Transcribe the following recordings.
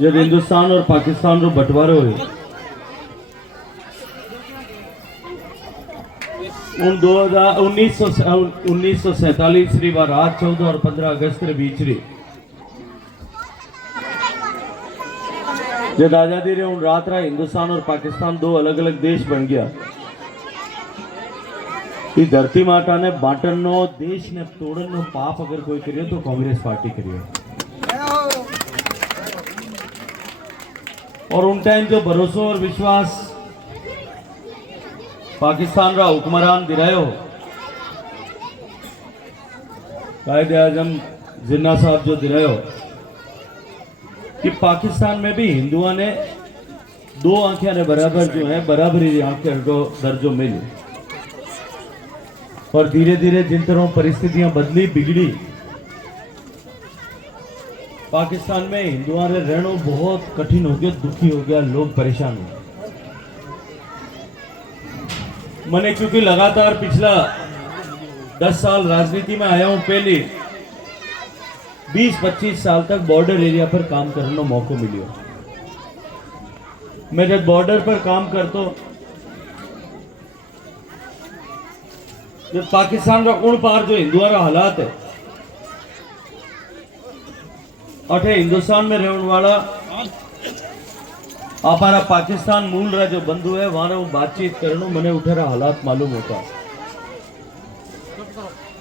जब हिंदुस्तान और पाकिस्तान रो बंटवारो हुए उन 1947 री बार रात 14 और 15 अगस्त रे बीच री जब आजादी रे उन रात रा हिंदुस्तान और पाकिस्तान दो अलग अलग देश बन गया। इस धरती माता ने बांटन नो देश ने तोड़न नो पाप अगर कोई करियो तो कांग्रेस पार्टी करियो। और उन टाइम जो भरोसो और विश्वास पाकिस्तान रा हुक्मरान दिरायो कायदे आजम जिन्ना साहब जो दिरायो कि पाकिस्तान में भी हिंदुओं ने दो आंखें ने बराबर जो है बराबरी आंखें को दर्जो मिली। और धीरे धीरे जिन तरह परिस्थितियां बदली बिगड़ी पाकिस्तान में हिंदुओं ने रहना बहुत कठिन हो गया, दुखी हो गया, लोग परेशान हो। मैंने क्योंकि लगातार पिछला 10 साल राजनीति में आया हूं, पहले 20-25 साल तक बॉर्डर एरिया पर काम करने का मौका मिलियो। मैं जब बॉर्डर पर काम करता जब पाकिस्तान का उन पार जो हिंदुओं का हालात है अठे हिंदुस्तान में रहने वाला हमारा पाकिस्तान मूल रा जो बंधु है वहां बातचीत करनो मने उठेरा हालात मालूम होता,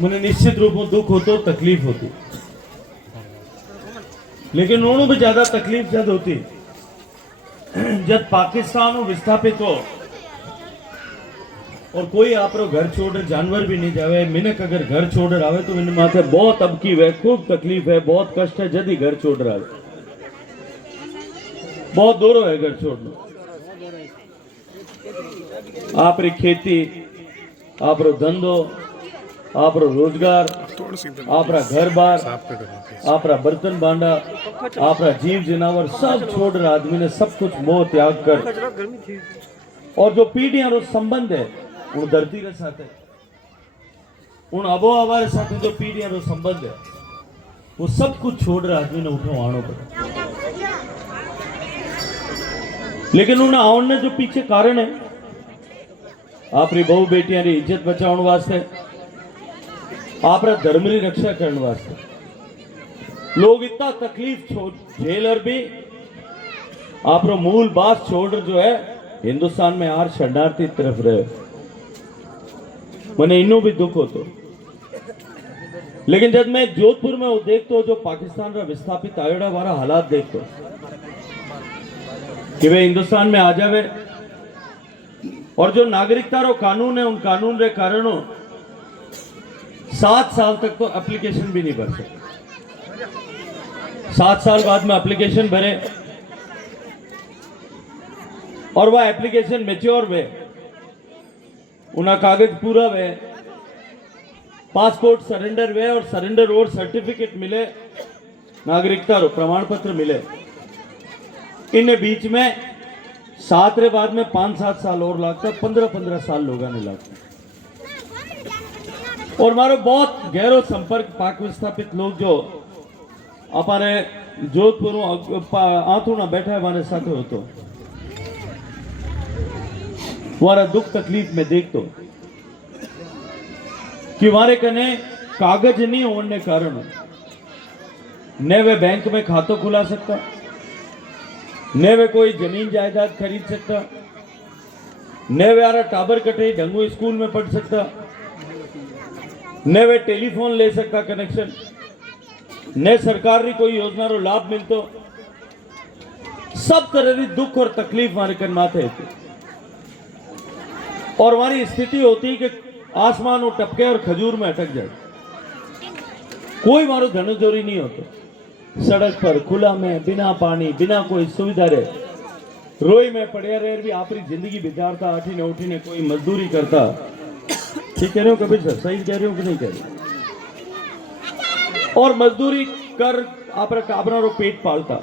मने निश्चित रूप में दुख होतो, तकलीफ होती, लेकिन उन्होंने भी ज्यादा तकलीफ जब होती जब पाकिस्तान विस्थापित हो और कोई आप घर छोड़ जानवर भी नहीं जावे। मिनक अगर घर छोड़ आवे तो मैंने माथे बहुत अबकी है, खूब तकलीफ है, बहुत कष्ट है जद ही घर छोड़ रहा है, बहुत दूर है घर छोड़ना। आप री खेती, आप रो धंधो, आप रो रोजगार, आप रा घर बार, आप रा बर्तन बांडा, आप रा जीव जनावर सब छोड़ रहा आदमी ने सब कुछ मोह त्याग कर और जो पीढ़ियां रो संबंध है उन धरती रे साथे उन आबो हवा रे साथे जो पीढ़ियां रो संबंध है वो सब कुछ छोड़ रहा आदमी ने उठो आनो पड़े। लेकिन उन आने जो पीछे कारण है आपरी बहु बेटियां री इज्जत बचाने वास्ते, आपरा धर्म री रक्षा करने वास्ते लोग इतना तकलीफ झेलर भी आपरो मूल बात छोड़ जो है हिंदुस्तान में आर शरणार्थी तरफ रहे। मने इनो भी दुख हो तो, लेकिन जब मैं जोधपुर में वो देखता हूँ जो पाकिस्तान का विस्थापित आयोडा वाला हालात देखता कि वे हिंदुस्तान में आ जावे और जो नागरिकता रो कानून है उन कानून रे कारणों 7 साल तक तो एप्लीकेशन भी नहीं भर सकते। 7 साल बाद में एप्लीकेशन भरे और वह एप्लीकेशन मेच्योर वे, उनका कागज पूरा वे, पासपोर्ट सरेंडर वे और सरेंडर और सर्टिफिकेट मिले, नागरिकता रो प्रमाण पत्र मिले। इन बीच में 7 रे बाद में 5-7 साल और लगता, 15-15 साल लोगों ने लगता। और हमारे बहुत गहरो संपर्क पाक विस्थापित लोग जो हमारे जोधपुर आंथूना बैठा है हमारे साथ होतो हमारा दुख तकलीफ में देख तो कि हमारे कने कागज नहीं होने कारण न वे बैंक में खातों खुला सकता, न वे कोई जमीन जायदाद खरीद सकता, न वे आरा टाबर कटे ढंगू स्कूल में पढ़ सकता, न वे टेलीफोन ले सकता कनेक्शन, न सरकार की कोई योजना रो लाभ मिलतो। सब तरह की दुख और तकलीफ हमारे कन माथे होती और हमारी स्थिति होती कि आसमान और टपके और खजूर में अटक जाए। कोई मारो धनजोरी नहीं होता, सड़क पर खुला में बिना पानी बिना कोई सुविधा रहे रोई में पड़े रहे भी आपरी जिंदगी बितारता, आठी ने उठी ने कोई मजदूरी करता। ठीक कह रहे हो कबीर सर, सही कह रहे हो कि नहीं कह रहे? और मजदूरी कर आप काबरा पेट पालता,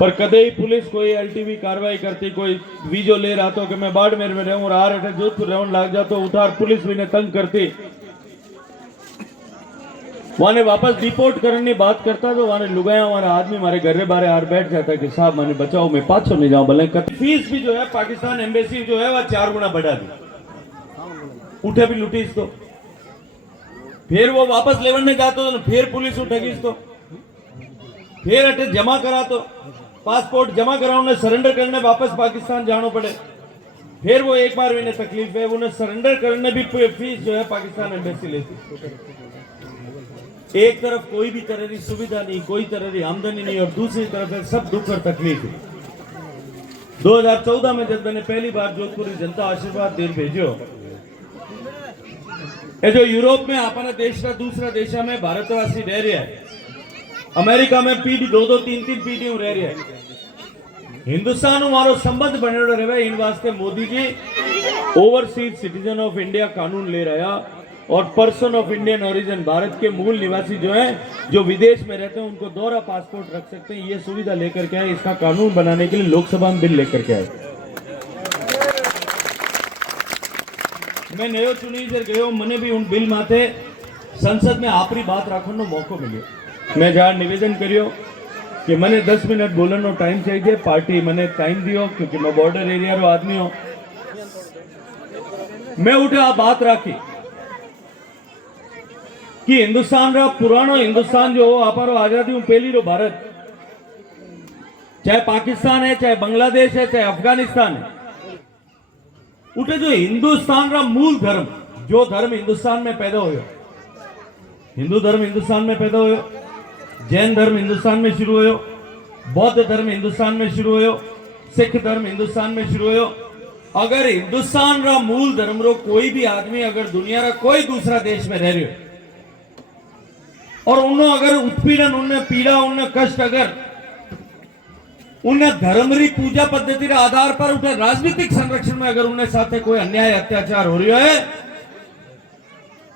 पर कदे ही पुलिस कोई एलटीवी कार्रवाई करती, कोई वीजो ले रहा तो कि मैं बाड़मेर में रहूं और आ रहे जोधपुर रहने लग जाता, उठार पुलिस भी ने तंग करती। वहां वापस डिपोर्ट करने की बात करता तो वहां लुगाया हमारा आदमी हमारे घर बारे आर बैठ जाता कि साहब मैंने बचाओ, मैं पाछो नहीं जाऊं। भले फीस भी जो है पाकिस्तान एम्बेसी जो है वह 4 गुना बढ़ा दी, उठे भी लुटीस तो फिर वो वापस लेवने जाते तो फिर पुलिस उठेगी तो फिर अटे जमा करा तो पासपोर्ट जमा कराने सरेंडर करने वापस पाकिस्तान जाना पड़े। फिर वो एक बार इन्हें तकलीफ है, उन्हें सरेंडर करने भी फीस जो है पाकिस्तान एम्बेसी लेती। एक तरफ कोई भी तरह की सुविधा नहीं, कोई तरह की आमदनी नहीं, और दूसरी तरफ है सब दुख और तकलीफ है। 2014 में जब मैंने पहली बार जोधपुरी जनता आशीर्वाद देर भेजो, ये जो यूरोप में अपना देश का दूसरा देशा में भारतवासी रह रहा है, अमेरिका में पीढ़ी 2-2 3-3 पीढ़ियों रह रहा है, हिंदुस्तान मारो संबंध बने रहे। इन वास्ते Modi ji overseas citizen of India कानून ले रहा, और person of Indian origin Bharat के मूल निवासी जो है जो विदेश में रहते हैं उनको दोहरा पासपोर्ट रख सकते हैं, ये सुविधा लेकर के आए। इसका कानून बनाने के लिए लोकसभा में बिल लेकर के आए। मैं नयो चुनी गयो, मैंने भी उन बिल माथे संसद में आपरी बात रखने मौको मिलो। मैं जहाँ निवेदन करियो कि मैंने 10 मिनट बोलने टाइम चाहिए, पार्टी मैंने टाइम दियो क्योंकि मैं बॉर्डर एरिया रो आदमी हूं। मैं उठे आ बात राखी कि हिंदुस्तान रा पुरानो हिंदुस्तान जो आपरो आजादी हूं पहली रो भारत, चाहे पाकिस्तान है, चाहे बांग्लादेश है, चाहे अफगानिस्तान है, उठे जो हिंदुस्तान रा मूल धर्म, जो धर्म हिंदुस्तान में पैदा हुआ, हिंदू धर्म हिंदुस्तान में पैदा हुआ, जैन धर्म हिंदुस्तान में शुरू हुयो, बौद्ध धर्म हिंदुस्तान में शुरू हुयो, सिख धर्म हिंदुस्तान में शुरू हुयो। अगर हिंदुस्तान रा मूल धर्म रो कोई भी आदमी अगर दुनिया रा कोई दूसरा देश में रह रहे और उन्हें अगर उत्पीड़न, उन्हें पीड़ा, उन्हें कष्ट, अगर उन्हें धर्म री पूजा पद्धति रे आधार पर उठे राजनीतिक संरक्षण में अगर उन्हें साथ कोई अन्याय अत्याचार हो रहा है,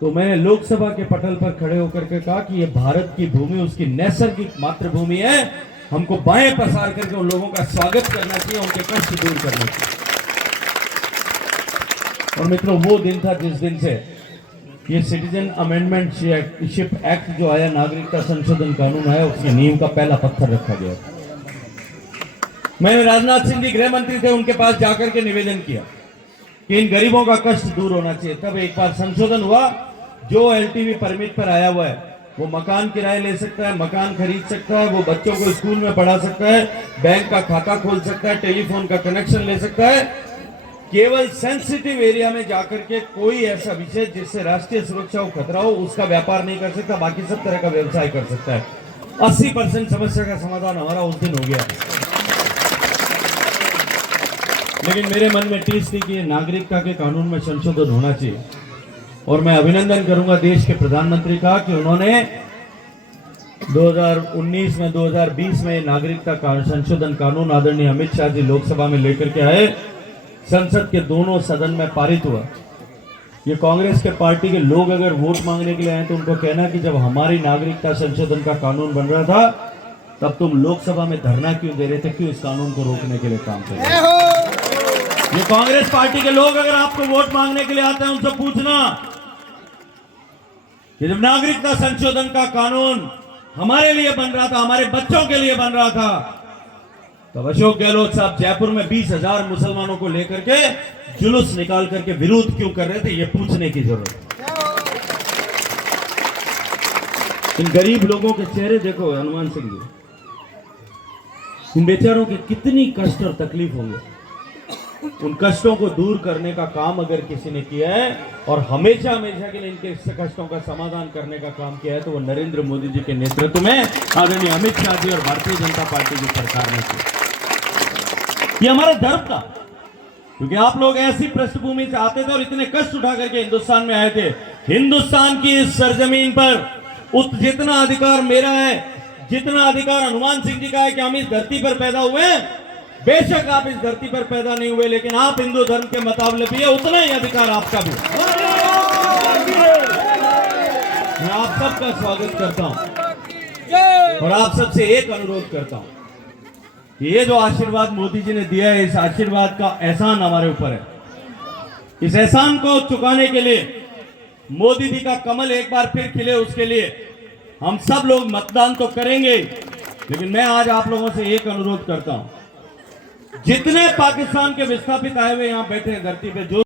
तो मैंने लोकसभा के पटल पर खड़े होकर के कहा कि यह भारत की भूमि उसकी नैसर्गिक मातृभूमि है, हमको बाएं पसार करके उन लोगों का स्वागत करना चाहिए, उनके कष्ट दूर करना चाहिए। और मित्रों, वो दिन था जिस दिन से ये सिटीजन अमेंडमेंटशिप एक्ट जो आया, नागरिकता संशोधन कानून आया, उसकी नींव का पहला पत्थर रखा गया। मैंने राजनाथ सिंह जी गृह मंत्री थे, उनके पास जाकर के निवेदन किया कि इन गरीबों का कष्ट दूर होना चाहिए। तब एक बार संशोधन हुआ, जो एलटीवी परमिट पर आया हुआ है वो मकान किराए ले सकता है, मकान खरीद सकता है, वो बच्चों को स्कूल में पढ़ा सकता है, बैंक का खाता खोल सकता है, टेलीफोन का कनेक्शन ले सकता है। केवल सेंसिटिव एरिया में जाकर के कोई ऐसा विषय जिससे राष्ट्रीय सुरक्षा को खतरा हो उसका व्यापार नहीं कर सकता, बाकी सब तरह का व्यवसाय कर सकता है। 80% समस्या का समाधान हमारा उस दिन हो गया। लेकिन मेरे मन में टीस थी कि नागरिकता के कानून में संशोधन होना चाहिए, और मैं अभिनंदन करूंगा देश के प्रधानमंत्री का कि उन्होंने 2019 में 2020 में नागरिकता संशोधन कानून आदरणीय अमित शाह जी लोकसभा में लेकर के आए, संसद के दोनों सदन में पारित हुआ। ये कांग्रेस के पार्टी के लोग अगर वोट मांगने के लिए आए तो उनको कहना कि जब हमारी नागरिकता संशोधन का कानून बन रहा था तब तुम लोकसभा में धरना क्यों दे रहे थे, क्यों इस कानून को रोकने के लिए काम कर रहे थे। ये कांग्रेस पार्टी के लोग अगर आपको वोट मांगने के लिए आते हैं उनसे पूछना कि जब नागरिकता संशोधन का कानून हमारे लिए बन रहा था, हमारे बच्चों के लिए बन रहा था, तब अशोक गहलोत साहब जयपुर में 20,000 मुसलमानों को लेकर के जुलूस निकाल करके विरोध क्यों कर रहे थे, ये पूछने की जरूरत। इन गरीब लोगों के चेहरे देखो हनुमान सिंह जी, इन बेचारों के कितनी कष्ट और तकलीफ होंगे। उन कष्टों को दूर करने का काम अगर किसी ने किया है और हमेशा हमेशा के लिए इनके कष्टों का समाधान करने का काम किया है तो वो नरेंद्र मोदी जी के नेतृत्व में आदरणीय अमित शाह जी और भारतीय जनता पार्टी की सरकार ने किया। ये हमारा धर्म था, क्योंकि आप लोग ऐसी पृष्ठभूमि से आते थे और इतने कष्ट उठा करके हिंदुस्तान में आए थे। हिंदुस्तान की इस सरजमीन पर जितना अधिकार मेरा है, जितना अधिकार हनुमान सिंह जी का है कि हम इस धरती पर पैदा हुए, बेशक आप इस धरती पर पैदा नहीं हुए लेकिन आप हिंदू धर्म के मुताबिक है, उतना ही अधिकार आपका भी। मैं आप सबका स्वागत करता हूं और आप सबसे एक अनुरोध करता हूं, ये जो आशीर्वाद मोदी जी ने दिया है, इस आशीर्वाद का एहसान हमारे ऊपर है। इस एहसान को चुकाने के लिए मोदी जी का कमल एक बार फिर खिले, उसके लिए हम सब लोग मतदान तो करेंगे, लेकिन मैं आज आप लोगों से एक अनुरोध करता हूं, जितने पाकिस्तान के विस्थापित आए हुए यहां बैठे हैं धरती पे, जो